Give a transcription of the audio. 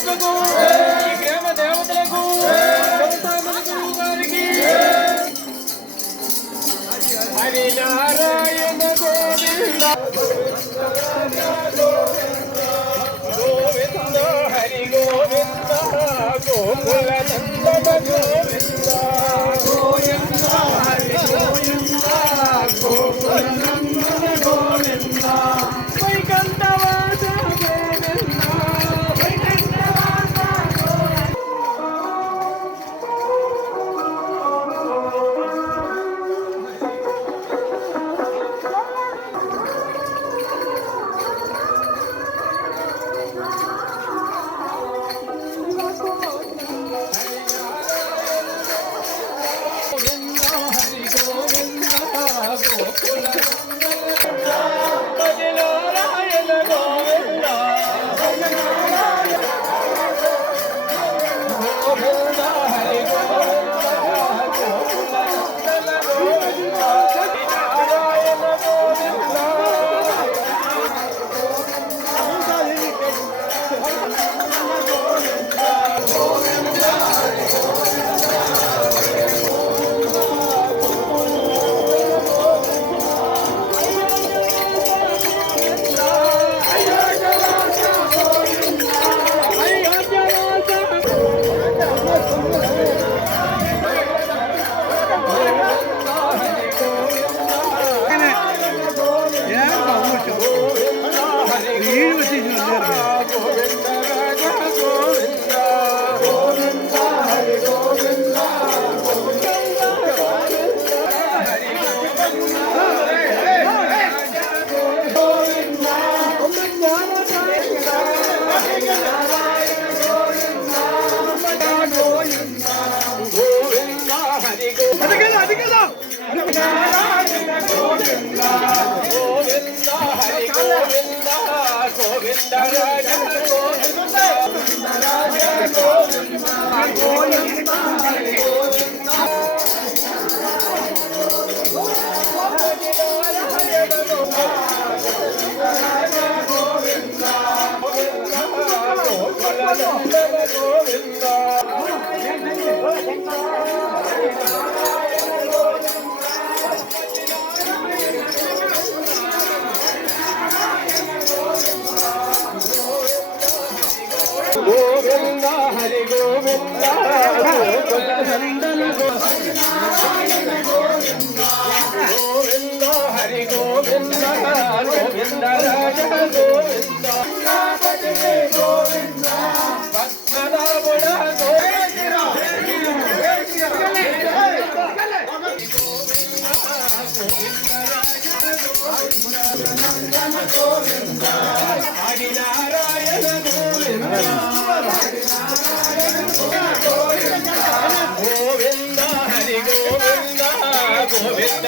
పంచాయత్లకు ఈ గ్రామ దేవతలకు వారికి హరి నారాయణ గోవింద గోవింద హరి గోవింద గోకుల నందన గోవింద గోవింద హరి గోవింద గోకుల నందన గోవింద వైకుంఠవాస గోవింద వైకుంఠవాస గోవింద హరి గోవింద గోకుల నందన గోవింద హరి గోవింద గోవింద రాజ గోవింద గోవింద పద్మనాభుడ గోవింద హరి నారాయణ గోవింద గోవింద హరి గోవింద గోవింద